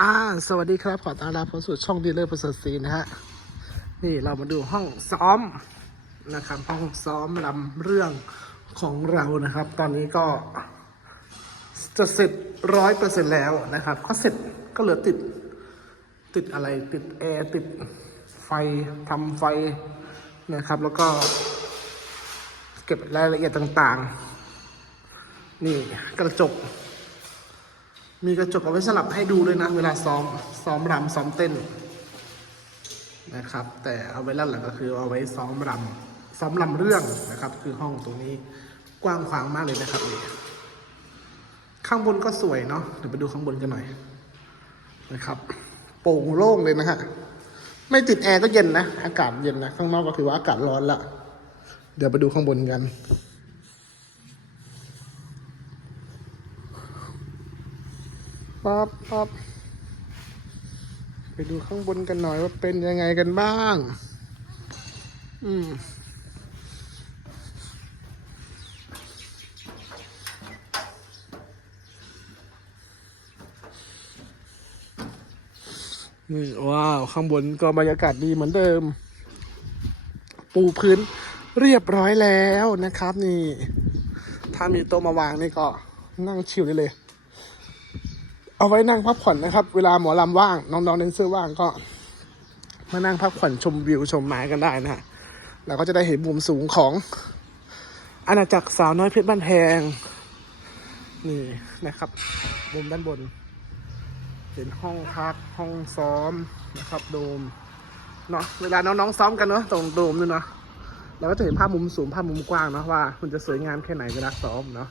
อ่าสวัสดีครับ ขอต้อนรับเข้าสู่ช่องดีเลอร์ประเสริฐศรีนะฮะ นี่เรามาดูห้องซ้อมนะครับ ห้องซ้อมลำเรื่องของเรานะครับ ตอนนี้ก็จะเสร็จร้อยเปอร์เซ็นแล้วนะครับ ก็เสร็จก็เหลือติด ติดอะไรติดแอร์ติดไฟทำไฟนะครับ แล้วก็ เก็บรายละเอียดต่างๆ นี่กระจก มีกระจกเอาไว้สลับให้ดูด้วยนะ เวลาซ้อมซ้อมรำซ้อมเต้นนะครับ แต่เอาไว้ด้านหลังก็คือเอาไว้ซ้อมรำซ้อมรำเรื่องนะครับ คือห้องตรงนี้กว้างขวางมากเลยนะครับนี่ข้างบนก็สวยเนาะเดี๋ยวไปดูข้างบนกันหน่อยนะครับ โปร่งโล่งเลยนะฮะไม่ติดแอร์ก็เย็นนะ อากาศเย็นนะ ข้างนอกก็ถือว่าอากาศร้อนละ เดี๋ยวไปดูข้างบนกัน ปั๊บปั๊บไปดูข้างบนกันหน่อยว่าเป็นยังไงกันบ้าง อืมนี่ว้าว ข้างบนก็บรรยากาศดีเหมือนเดิม ปูพื้นเรียบร้อยแล้วนะครับ นี่ ถ้ามีโต๊ะมาวางนี่ก็นั่งชิลได้เลย เอาไว้นั่งพักผ่อนนะครับ เวลาหมอลำว่างน้องๆเดนเซอร์ว่างก็ มานั่งพักผ่อนชมวิวชมไม้กันได้นะฮะเราก็จะได้เห็นมุมสูงของ อาณาจักรสาวน้อยเพชรบ้านแพง นี่นะครับ มุมด้านบน เป็นห้องพักห้องซ้อมนะครับ โดมเนาะเวลาน้องๆซ้อมกันเนาะตรงโดมนู่เนาะเราก็จะเห็นภาพมุมสูงภาพมุมกว้างเนาะว่า มันจะสวยงามแค่ไหนเวลาซ้อมเนาะ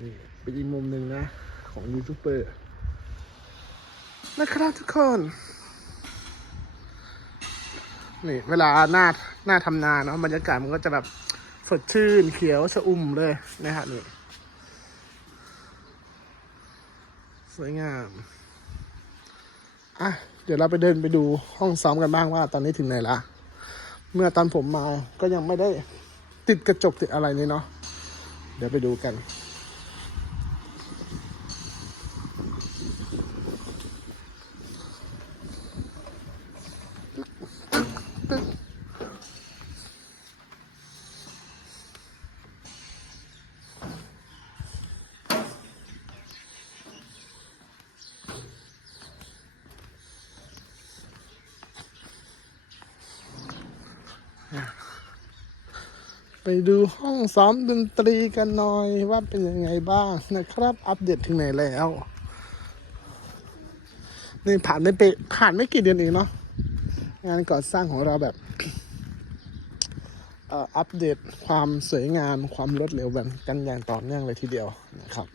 นี่เป็นอีกมุมหนึ่งนะ ของยูทูบเบอร์นะครับทุกคน นี่ เวลาหน้าหน้าทำนาเนาะบรรยากาศมันก็จะแบบสดชื่นเขียวชอุ่มเลยนะฮะนี่ สวยงาม อะ เดี๋ยวเราไปเดินไปดูห้องซ้อมกันบ้างว่าตอนนี้ถึงไหนละเมื่อตอนผมมาก็ยังไม่ได้ติดกระจกติดอะไรเลยเนาะเดี๋ยวไปดูกัน ไปดูห้องซ้อมดนตรีกันหน่อยว่าเป็นยังไงบ้างนะครับ อัปเดตถึงไหนแล้วนี่ผ่านไม่ไปผ่านไม่กี่เดือนเองเนาะงานก่อสร้างของเราแบบอัปเดตความสวยงามความรวดเร็วแบบกันอย่างต่อเนื่องเลยทีเดียวนะครับ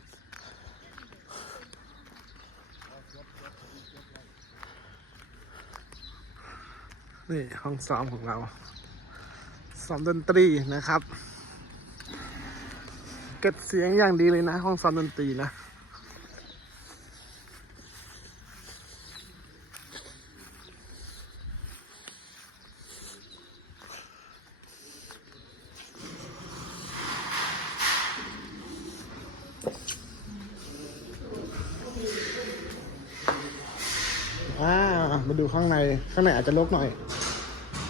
นี่ห้องซ้อมของเรา ซ้อมดนตรีนะครับ เก็บเสียงอย่างดีเลยนะ ห้องซ้อมดนตรีนะอ่ามาดูข้างใน ข้างในอาจจะรกหน่อย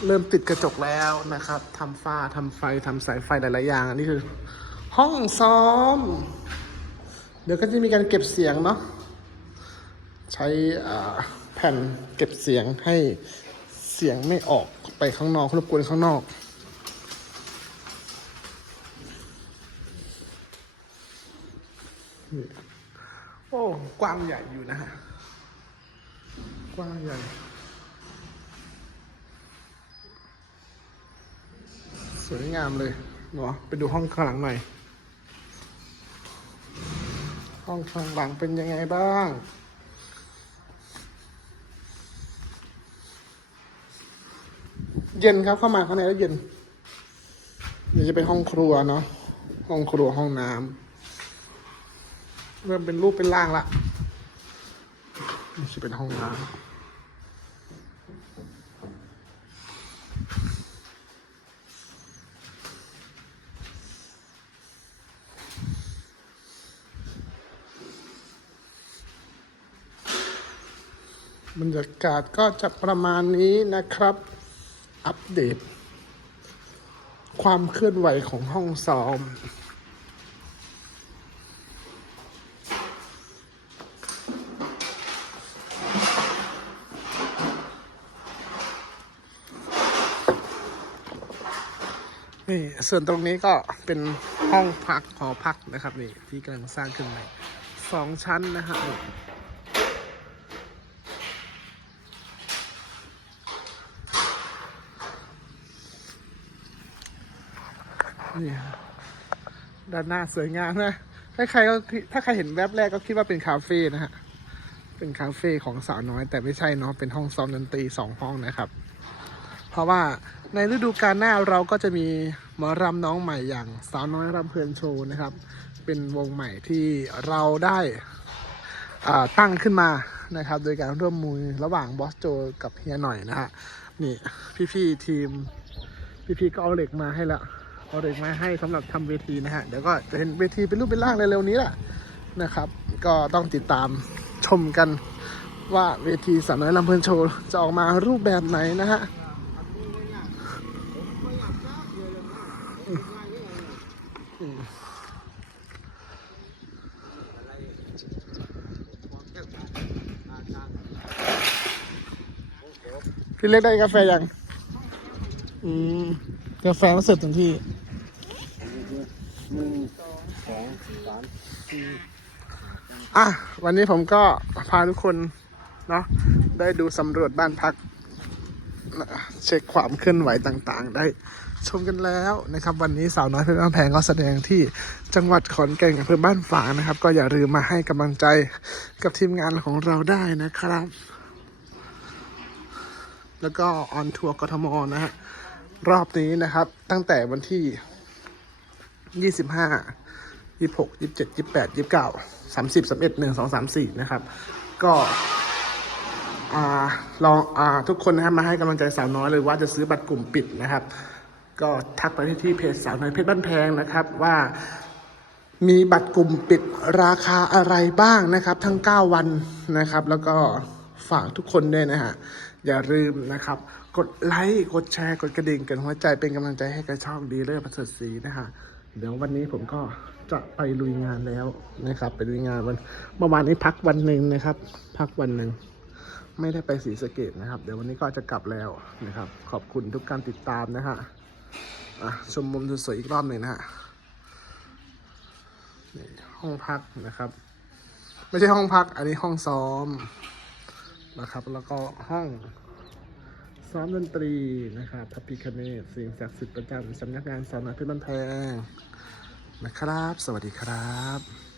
เริ่มติดกระจกแล้วนะครับทำฝ้าทำไฟทำสายไฟหลาย ๆ อย่าง อันนี้คือ ห้องซ้อม เดี๋ยวก็จะมีการเก็บเสียงเนาะใช้แผ่นเก็บเสียงให้เสียงไม่ออกไปข้างนอกรบกวนข้างนอก โอ้ กว้างใหญ่อยู่นะฮะ กว้างใหญ่ สวยงามเลยเนาะไปดูห้องข้างหลังหน่อย ห้องข้างหลังเป็นยังไงบ้าง เย็นครับเข้ามาข้างในแล้วเย็นนี่จะเป็นห้องครัวเนาะห้องครัวห้องน้ำเริ่มเป็นรูปเป็นร่างละนี่จะเป็นห้องน้ำ บรรยากาศก็จะประมาณนี้นะครับ อัปเดต ความเคลื่อนไหวของห้องซ้อม นี่ส่วนตรงนี้ก็เป็นห้องพักหอพักนะครับนี่ที่กำลังสร้างขึ้นใหม่สองชั้นนะฮะนี่ นี่ด้านหน้าสวยงามนะถ้าใครก็ถ้าใครเห็นแวบแรกก็คิดว่าเป็นคาเฟ่นะฮะ เป็นคาเฟ่ของสาวน้อยแต่ไม่ใช่เนาะ เป็นห้องซ้อมดนตรีสองห้องนะครับ เพราะว่าในฤดูกาลหน้าเราก็จะมีหมอรำน้องใหม่อย่างสาวน้อยรำเพลินโชว์นะครับ เป็นวงใหม่ที่เราได้ตั้งขึ้นมานะครับ โดยการร่วมมือระหว่างบอสโจกับเฮียหน่อยนะฮะ นี่พี่ๆทีม พี่ๆก็เอาเหล็กมาให้ละ เอาเหล็กมาให้สำหรับทำเวทีนะฮะ เดี๋ยวก็จะเห็นเวทีเป็นรูปเป็นร่างเร็วๆนี้แหละนะครับ ก็ต้องติดตามชมกันว่าเวทีสาวน้อยลำเพลินโชว์จะออกมารูปแบบไหนนะฮะพี่เล็กได้กาแฟยัง อืม กาแฟมาเสิร์ฟถึงที่ สองสามอะวันนี้ผมก็พาทุกคนเนาะได้ดูสำรวจบ้านพัก เช็คความเคลื่อนไหวต่างๆ ได้ชมกันแล้วนะครับ วันนี้สาวน้อยเพชรบ้านแพงก็แสดงที่จังหวัดขอนแก่นอำเภอบ้านฝางนะครับ ก็อย่าลืมมาให้กำลังใจกับทีมงานของเราได้นะครับ แล้วก็ออนทัวร์กทมนะฮะรอบนี้นะครับตั้งแต่วันที่ 25 26 27 28 29 30 31 1 2 3 4นะครับ ก็อ่าลองอ่าทุกคนนะครับมาให้กำลังใจสาวน้อยเลยว่าจะซื้อบัตรกลุ่มปิดนะครับ ก็ทักไปที่ที่เพจสาวน้อยเพชรบ้านแพงนะครับว่ามีบัตรกลุ่มปิดราคาอะไรบ้างนะครับ ทั้ง 9 วันนะครับ แล้วก็ฝากทุกคนด้วยนะฮะอย่าลืมนะครับ กดไลค์กดแชร์กดกระดิ่งกันหัวใจเป็นกำลังใจให้กับช่องดีเลิศประเสริฐศรีนะฮะ เดี๋ยววันนี้ผมก็จะไปลุยงานแล้วนะครับ ไปลุยงานวันเมื่อวานนี้พักวันหนึ่งนะครับ พักวันหนึ่งไม่ได้ไปศรีสะเกดนะครับ เดี๋ยววันนี้ก็จะกลับแล้วนะครับ ขอบคุณทุกการติดตามนะฮะชมมุมสวยอีกรอบหนึ่งนะฮะห้องพักนะครับ ไม่ใช่ห้องพัก อันนี้ห้องซ้อมนะครับ แล้วก็ห้อง ซ้อมดนตรีนะครับพระพิคเนตสิ่งศักดิ์สิทธิ์ประจำสำนักงานสอนาพิบัติแพงนะครับ สวัสดีครับ